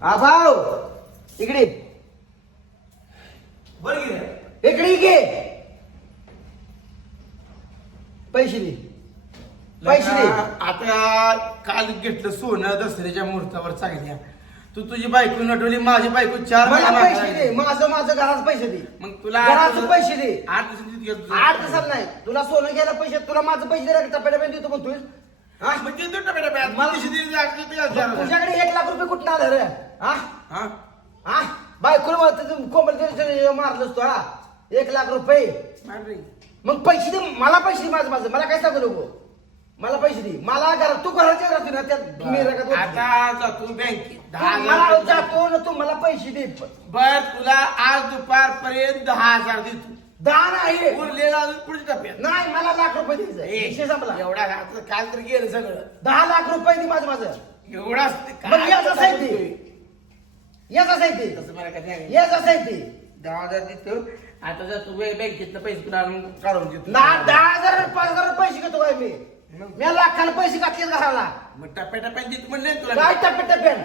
भाऊ इकडे. बरं इकडे घे पैसे दे. पैसे दे. आता काल घेतलं सोनं दसऱ्याच्या मुहूर्तावर चांगल्या तू तुझी बायको नटवली माझी बायको चार मला महिने पैसे दे. माझं माझं घरात पैसे दे. मग तुला घराचे पैसे दे. आठ दिवसात नाही. तुला सोनं घ्यायला पैसे तुला माझं पैसे दे टप्प्याटप्प्या देतो म्हणतोय हा? मग देतो टप्प्याटप्प्यात. मला- पैसे दिले तर अगदी ते हजार हजार. तुझ्याकडे एक लाख रुपये कुठं आलं रे हा हा? हा बायकोला म्हणतो कोंबड मारलंस तू हा एक लाख रुपये मार रे. मग पैसे दे मला पैसे दे माझं माझं मला काय सांगू नको मला पैसे दे मला घरात तू घराच्या घरात ये ना त्यात मी रगत होती. आता जातो बँकेत तू दहा मला हजार जातो ना तू मला पैसे दे बर तुला आज दुपारपर्यंत दहा हजार देतो दान आहे. उरलेला अजून पुढच्या टप्प्यात. नाही मला लाख रुपये द्यायचं ए, विषय संपला. एवढा घातलं काल तर गेलं सगळं. दहा लाख रुपये दे माझं माझं. एवढा असते मग काय याचं काय साहित्य. बोलतोय? याच असाय ते. तसं मला काय नाही. याच असाय ते. दहा हजार देतो. आता जर तू बँक- बँकेतनं पैसे तुला आणून काढून देतो ना दहा हजार पाच हजार पैसे घेतो काय मी. मी लाखाला पैसे घातले घराला. मग टप्प्या टप्प्यात देतो म्हणले ना तुला. काय टप्प्या टप्प्यान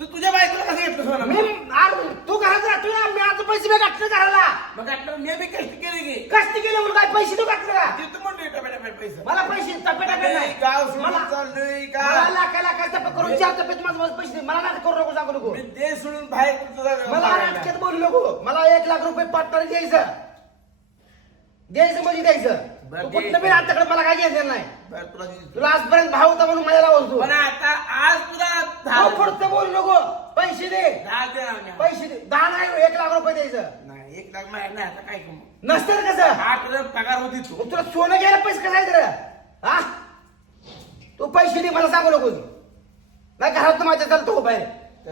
तू तुझ्या बायकोला कसं घेतलं सोनं? मी अरे, तू घरात राहतो ना मी आता पैसे मी घातले घराला. मग आता मी बी कष्ट केले की? कष्ट केले म्हणून काय पैसे तू घातले का? म्हणले टप्प्या टप्प्यात पैसे. मला पैसे टप्प्यान नाही, नाही. गाव मला सोडून चाललोय मला का लाखा लाखा टप्पा करून चार टप्प्यात माझं माझं पैसे दे. मला नाटक करू नको सांगू नको. मी देश सोडून बाहेर तुझा मला नाटकात बोलू नको. मला एक लाख रुपये पाटणार द्यायचं. द्यायचं म्हणजे द्यायचं. तू कुठलं. बी मला काय घ्यायचं नाही. बरं, तुला आजपर्यंत भाव होता म्हणून माझ्या लावल तू. पण आता आज तुला दहा तू पुढचं बोलू नको. पैसे दे. दहा. पैसे दे. दहा नाही एक लाख रुपये द्यायचं. नाही एक लाख माहीत नाही आता काय करू? नसतं ना कसं. आठ हजार पगार होती तू. मग तुला सोनं घ्यायला पैसे कसं आहे तर हा? तू पैसे दे मला सांगू नको नाही घरात माझ्या चालतो बाहेर.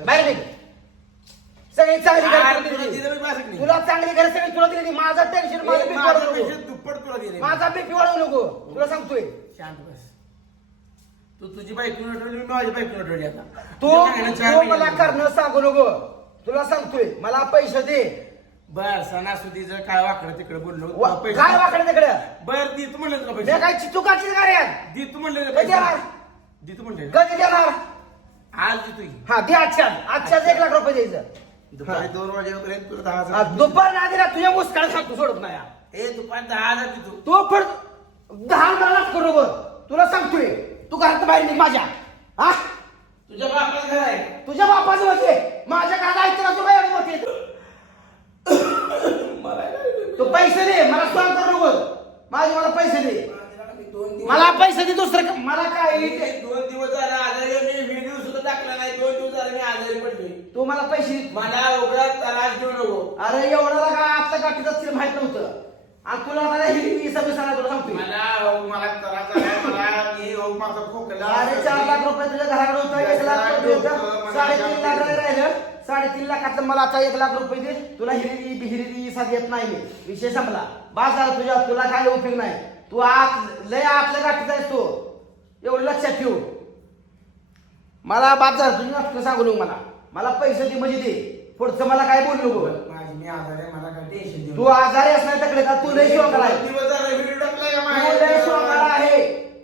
बाहेर निघ. सगळी चांगली घरं तुला तुला दिली. दिलं बी माझं नाही. तुला चांगली घर सगळी तुला दिली. माझं टेन्शन माझं एक पेक्षा दुप्पट तुला दिले माझा बीपी वाढवू नको. तुला सांगतोय. शांत बस. तू तुझी बायको नटवली मी माझी बायको नटवली आता. तू तुझ्या मागेनं चार तू महिने मला झाले. करणं सांगू नको. तुला सांगतोय मला पैसे दे. बर सणासुदीचं काय वाकडं तिकडे बोललो वा- तुला पैसे- काय वाकडे तिकडे? बर दी तू म्हणलं तुला मी पैसे काय चित्तू काढली का रे? दी तू म्हणले कधी येणार? दी तू म्हणले कधी देणार. आज देतो की. हा दे आजच्या. आजच्याच एक लाख रुपये द्यायचं. दुपारी दोन वाजेपर्यंत तुला दहा हजार दुपार ना दिला तुझ्या मुस्काळ सांगतो सोडत नाही. हा. ए दुपारी दहा हजार देतो तो पण दहा मनालाच करू बघ तुला सांगतोय तू घरात बाहेर निघ माझ्या. हा? तुझ्या बापाचं घर आहे. तुझ्या बापाचं होते माझ्या घरात ऐकतो तू काय होते तू पैसे दे मला स्वान करू नको माझे मला पैसे दे. मी दोन दिवस मला पैसे दे दुसरं का- मला काय ते- दोन दिवस झाले आजारी आहे. मी व्हिडिओ सुद्धा टाकला नाही. दोन दिवस झाले मी आजारी पडलोय. तू मला पैसे मला उघडा त्रास देऊ नको. अरे एवढा का आता गाठीत असतील माहीत नव्हतं. आणि तुला मला ही सगळं सांगा तुला सांगतोय. मला हो, मला त्रास झालाय मला मी हो माझा खोकला साडेचार लाख रुपये तुझ्या घराकडे होतं एक लाख रुपये होतं. साडेतीन लाख राहिलं. साडेतीन लाखातलं मला आता एक लाख रुपये दे. तुला हिरी बिहिरी साथ येत नाही. विषय संपला. बास झाला तुझ्या तुला काय उपयोग नाही. तू आत लय आतल्या गाठीत आहेस तू. एवढं लक्षात ठेव. मला बाप झाला. तुझी नाटकं सांगू नको मला. मला पैसे दे म्हणजे दे. पुढचं मला काय बोलू नको माझी मी आजारी आहे, मला काय टेन्शन देऊ तू आजारी असणार तकडे का तू लय शिवाकाला आहे. दिवस झाले व्हिडिओ टाकलाय का तू लय माझ्या? आहे.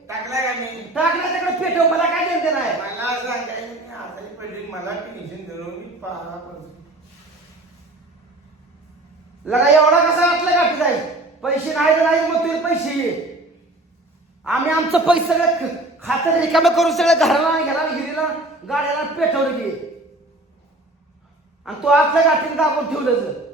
टाकलाय का मी? टाकणार तिकडे पेटव मला काय टेन्शन आहे? मला मी आजारी पडली मला टेन्शन देऊ मी पाहा. लगा एवढा कसा आपल्या गाठीत आहे पैसे नाही तर नाही मग तुझे पैसे ये. आम्ही आमचं पैसे सगळं खात्यात रिकामं करून सगळं घराला घ्याला हिरीला गाड्याला पेटवलं की. आणि तो आपल्या गाठीत दाबून ठेवलं तुला.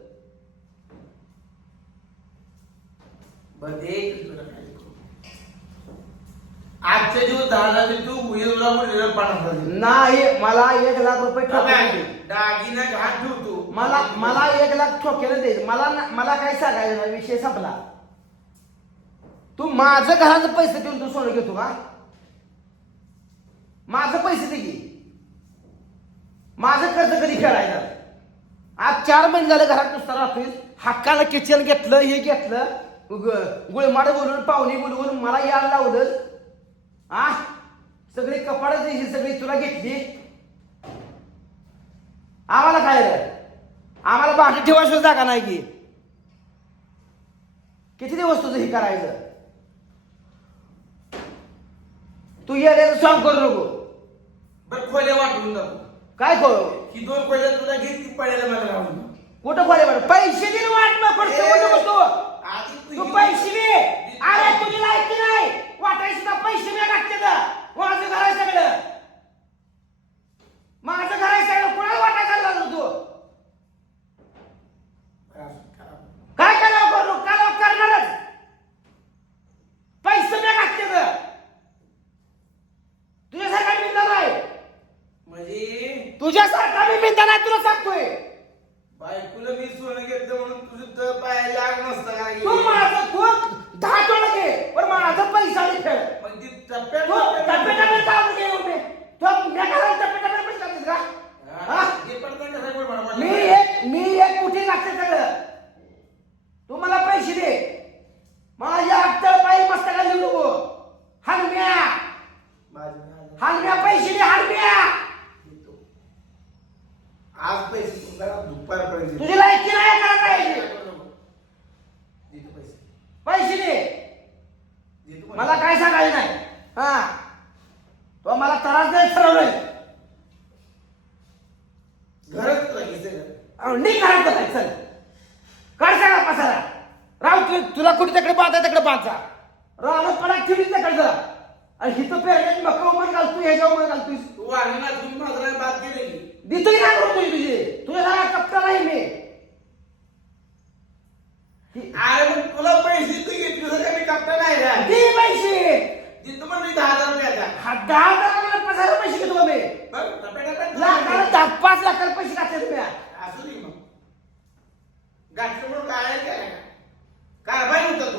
आजच्या दिवस दहा हजार तू उद्या म्हणलेलं पन्नास हजार. दे. नाही मला एक लाख रुपये. दागिना घाट ठेवतो. मला मला एक लाख ठोकेलं दे मला ना- मला काय सांगायचं नाही, विषय संपला. तू माझं घराचं पैसे देऊन तू सोनं घेतो का? माझं पैसे दे की. माझं कर्ज कधी फेडायचं? आज चार महिने झाले घरात नुसता राहतोय हक्काला किचन घेतलं हे घेतलं. ग- गुळमाड बोलून पाहुणे बोलवून मला यायला लावलं. आ? सगळी कपाड ही सगळी तुला घेतली? आम्हाला काय रे? आम्हाला भांडी ठेवायची जागा नाही की. किती दिवस तुझं हे करायचं? तू येण्याचं सॉल्व करू नको. बरं खोले वाटून जातो काय करू ही दोन पडल्या तुला घे ती पडायला मला राहून कुठं खोले बरं? पैसे दिले वाट मग नको तू पैसे दे. अरे तुझी लायकी नाही. वाटाय सुद्धा पैसे मी टाकते माझं घर आहे सगळं. माझं घर आहे सगळं. कोणाला वाटायला लागलं तू? तुझ्यासारखा तो मला त्रास द्यायला ठरवलंय. घरच निघ घरात बसाय, चल. काढ सगळा पसारा. राव तू तुला कुठे तिकडे बांधा तिकडे बांधा राहणं पडा ठेवी तिकडे जा आणि हिथं पेरण्याची मका उमर घालतो ह्याच्या उमर घालतोय तू वाढणार तुम्ही माझं बात केली नाही तुझी. तुझ्या कप्ता नाही मी अरे मग तुला पैसे तू घेतली तुझं काही कप्पा नाही ना दे पैसे देतो म्हणून दहा हजार रुपये आता हा दहा हजार पसारा पैसे घेतो मी बघ, टप्प्याटप्प्यात लाखाला दहा पाच लाखाला पैसे टाकते तुम्ही असू दे मग काय केलं का कारभार होता तू?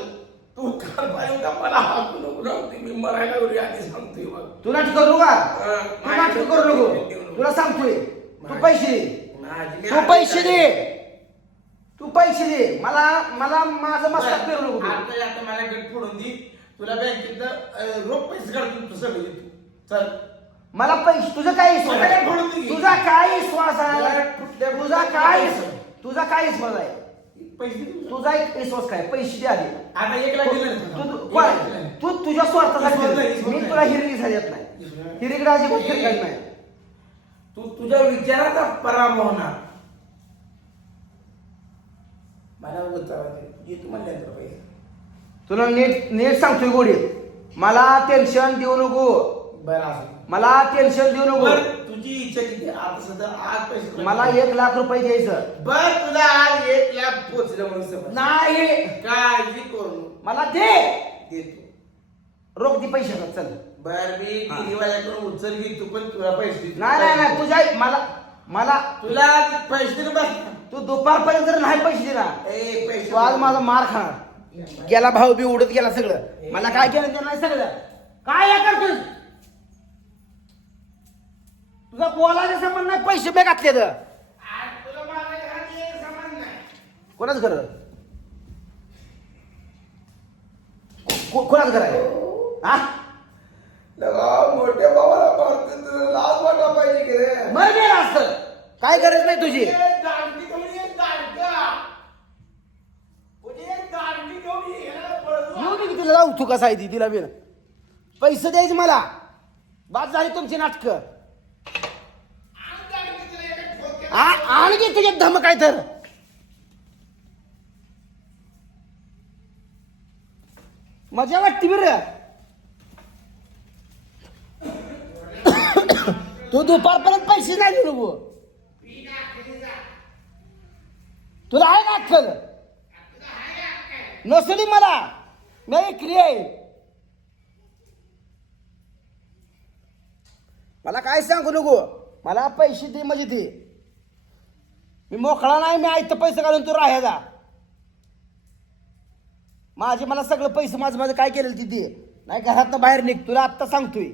तू कारभार होता? मला हाकू नको नव्हती मी मरायला उडी आधी सांगतोय मग तू नाटक करू नका तू नाटक करू नको. तुला सांगतोय तू पैसे दे. माझी- तू पैसे दे. तू पैसे दे. मला मला माझं मस्तक पेरू नको. तू. आता आता मला गट फोडून दे. तुला बँकेत रोख पैसे काढतो तू सगळे देतो. चल. मला पैसे तुझं काय विश्वास मला काय आहे? फोडून दे. की? तुझा काय विश्वास आहे? तुझा काय तुझा काय विश्वास आहे? पैसे. तुझा एक विश्वास काय? पैसे दे आधी. आता एक लाख दिलं तू- ना तू-. कोण? तू तुझ्या स्वार्थासाठी दिलं. मी. तुला हिरगी देत नाही. हिरगी अजिबात फिरकायचं नाही. तू तुझ्या विचाराचा पराभव होणार. मला पैसे. तुला नीट नीट सांगतोय गोडी. मला टेन्शन देऊ नको. बरं असं. मला टेन्शन देऊ नको. बर तुझी इच्छा किती आता सध्या आज पैसे मला एक लाख रुपये द्यायचं. बर तुला आज एक लाख पोचलं म्हणून समज नाही. काळजी करू नको. मला दे. देतो. रोख दे पैसे चल. बर मी हा. टिव्हीवाल्याकडून उचल घेतो पण तुला पैसे देतो. नाही नाही नाही तुझ्या मला मला तुला पैसे दे बस. तू दुपारपर्यंत जर नाही पैसे दिला ए पैसे तू आज माझा मार खाणार. गेला भाऊ बी उडत गेला सगळं. मला काय केलं ते नाही सगळं. काय हे करतोय तुझा बोलायला संबंध नाही पैसे बे घातले तर. कोणाच घर? कोणाच घर आहे? हा? लगा मोठ्या भावाला लाज वाटा पाहिजे की रे. मर गेला असतं. काय गरज नाही तुझी. येऊ दे की तुला जाऊ तू कसा आहे ती तिला बिन. पैसे द्यायचे मला. बाद झाली तुमची नाटक आणि दांडी तिला एका ठोक्यात- आणखी तुझ्यात धमक काय तर. मजा वाटते बर. तू दुपारपर्यंत पैसे नाही देऊ नको. तुला आहे का अक्कल? नसली मला. नाही क्रिया आहे. मला काय सांगू नको? मला पैसे दे म्हणजे दे. मी मोकळा नाही मी आयत पैसे घालून तू राहायचा माझे मला सगळं पैसे माझं माझं काय केलेलं ती दे नाही घरातनं बाहेर निघ तुला आत्ता सांगतोय.